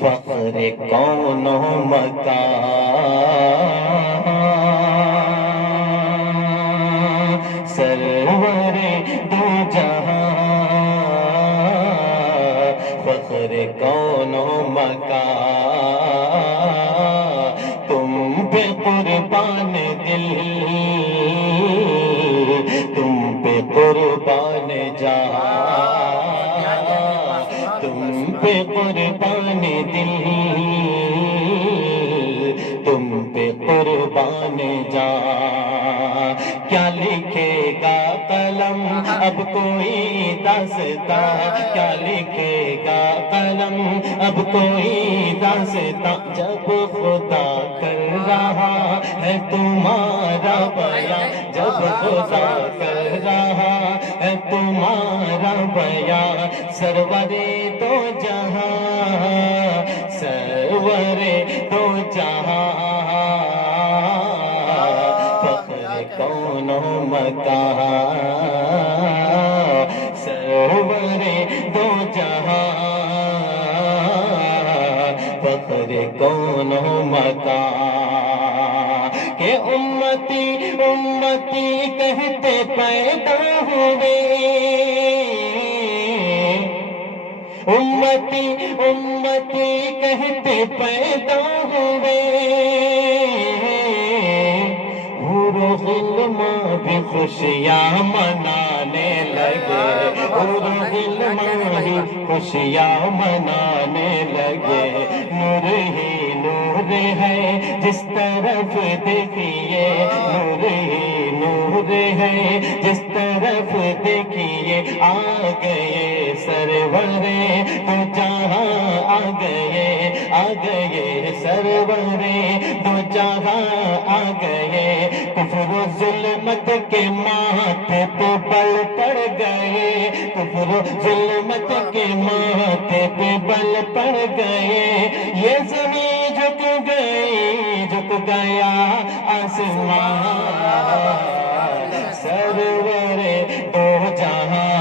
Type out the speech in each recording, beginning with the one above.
فخر کون و مکان، سرور دو جہاں، فخر کون و مکان، تم پہ قربان دل، تم پہ قربان جان، تم پہ قربان دل، تم پہ قربان جان۔ کیا لکھے گا قلم اب کوئی داستاں، کیا لکھے گا قلم اب کوئی داستاں، جب خدا کر رہا ہے تمہارا بیان، جب خدا کر رہا ہے تمہارا بیان، سرورے دو جہاں، سرورے دو جہاں، فخر کون و مکان، سرورے دو جہاں، فخر کون و مکان، کہ امتی امتی کہتے پیدا ہوئے، امتی امتی کہتے پیدا ہوئے، حور و غلماں بھی خوشیاں منانے لگے، حور و غلماں بھی خوشیاں منانے لگے، نور ہی نور ہے جس طرف دیکھیے، نور ہی نور ہے جس طرف دیکھیے، آ گئے سرورے تو جہاں، آ گئے سرورے تو جہاں، آ گئے کفر و ظلمت کے ماتھے پہ بل پڑ گئے، کفر و ظلمت کے ماتھے پہ بل پڑ گئے، یہ زمین جھک گئی، جھک گیا آسمان، سرورے دو جہاں،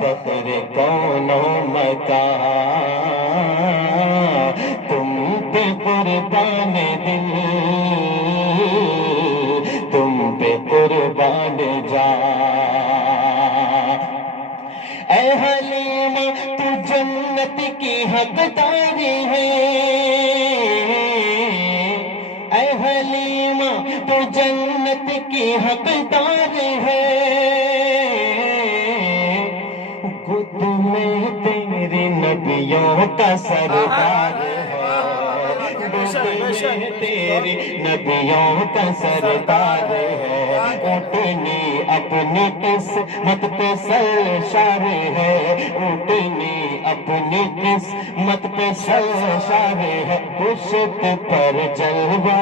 فخر کون و مکان، تم پہ قربان دل، تم پہ قربان جان۔ اے حلیمہ تو جنت کی حقداری ہے، اے حلیمہ تو جنت کی حقدار ہے، گود میں تیری نبیوں کا سردار ہے، گود میں تیری نبیوں کا سردار ہے، اٹھنی اپنی قسمت پہ سرشار ہے، اٹھنی اپنی قسمت پہ سرشار ہے، پشت پر جلوہ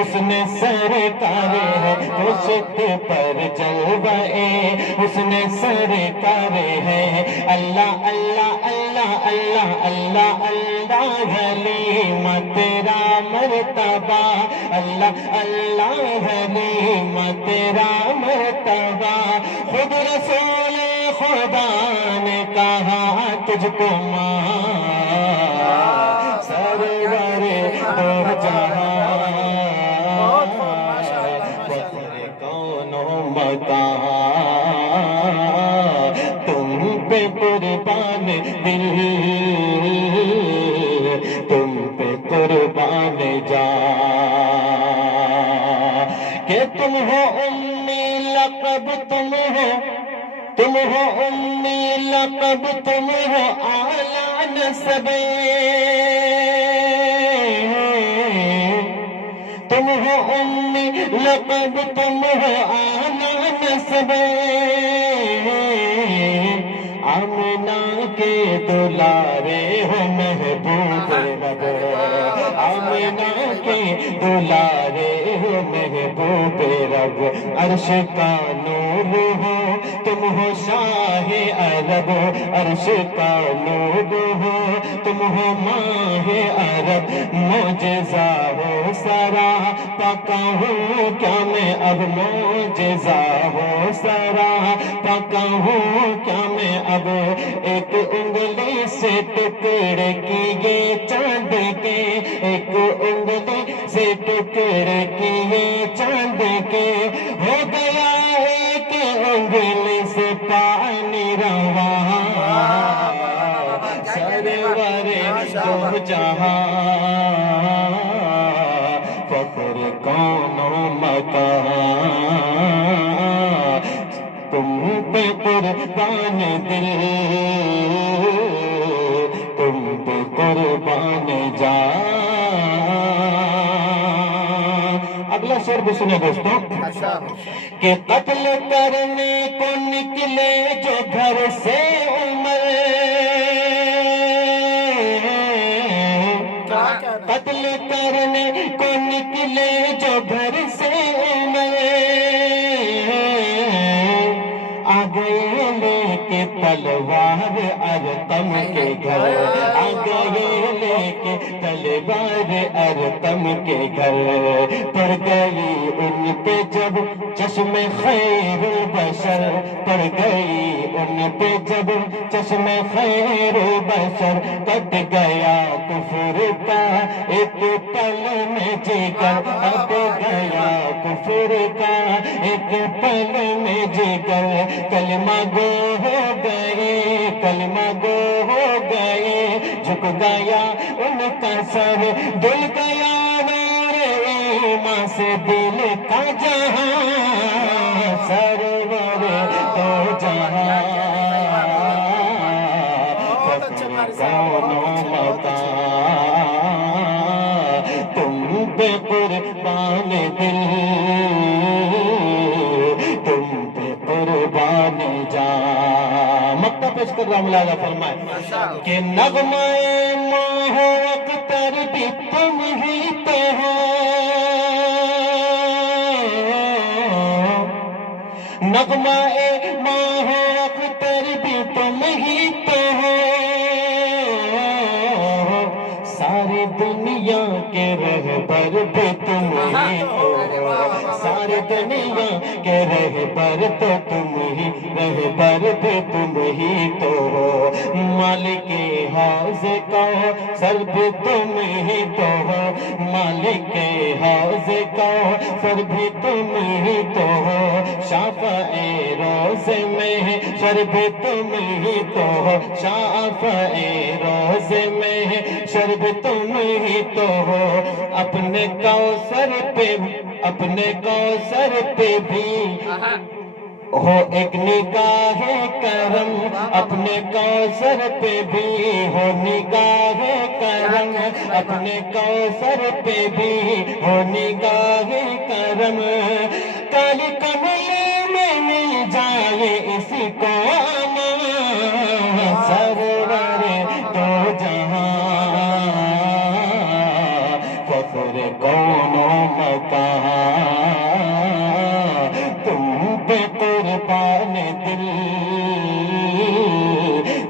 اس نے سرکار ہے، پشت پر جلوہ اس نے سرکار ہے، اللہ اللہ اللہ اللہ اللہ اللہ، حلیمہ تیرا مرتبہ، اللہ اللہ حلیمہ تیرا مرتبہ، خود رسول خدا نے کہا تجھ کو ماں، سرور دو جہاں، فخر کون و مکان، تم پہ قربان دل، تم پہ قربان جان، کہ تم ہو امی لقب، تم ہو امی لقب، تم ہو اعلیٰ نسب، تم ہو امی لقب، تم ہو اعلیٰ نسب، آمنہ کے دلارے ہو محبوب رب، آمنہ کے دلارے ہو محبوب رب، عرش کا نور ہو تم ہو شاہ عرب عرش کا نور ہو، تم ہو ماہ عرب معجزہ ہو سرا، پکا ہوں کیا میں اب معجزہ ہو سرا، پکا ہوں کیا میں اب، ایک انگلی سے ٹکڑے کیے چاند کے، ایک انگلی سے ٹکڑے کیے چاند کے، ہو گیا ایک انگلی سے پانی رواں، سرور دو جہاں، فخر کون و مکان، تم پہ قربان دل، تم پہ قربان جان۔ اگلا شعر بھی سنے دوستوں کہ قتل کرنے کو نکلے جو گھر سے عمر، قتل کرنے کو نکلے جو گھر سے عمر، آ گئے لے کے تلوار ارقم کے گھر، آ گئے لے کے تلوار ارقم کے گھر، پڑ گئی ان پہ جب چشم خیر البشر، پڑ گئی ان پہ جب چشم خیر البشر، کٹ گیا کفر کا ایک پل میں جگر، کٹ گیا کفر کا ایک پل میں جگر، کلمہ گو ہو گئے، کلمہ گو ہو گئے، جھک گیا ان کا سر، دل گیا نور ایمان سے دل کا جہاں، سرور دو جہاں، کون و مکان، تم پہ قربان دل، تم پہ قربان جان۔ مکہ پیش کر رہا ملالہ فرمائے کہ نغمہ ماہ اختر بھی تم ہی تو ہو، نغمہ ماہ اختر بھی تم ہی تو ہو، ساری دنیا کے رہبر بھی تم ہی تو ہو، ساری دنیا کے رہبر تو تم ہی، رہبر بھی تم ہی تو ہو، مالک حوض کا سر بھی تم ہی تو ہو، مالک حوض کا سر بھی تم ہی تو ہو، شافع روز میں شر بھی تم ہی تو ہو، شافع روز میں شر بھی تم ہی تو ہو، اپنے کوثر پہ، اپنے کوثر پہ بھی ہو ایک نگاہ کرم، اپنے کوثر پہ بھی ہو نگاہ کرم، اپنے کوثر پہ بھی ہو نگاہ کرم، کالی کملی میں مل جائے اسی کو امان، سرور دو جہاں، فخر کون و مکان، تم پہ قربان دل،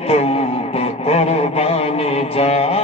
تم پہ قربان جان۔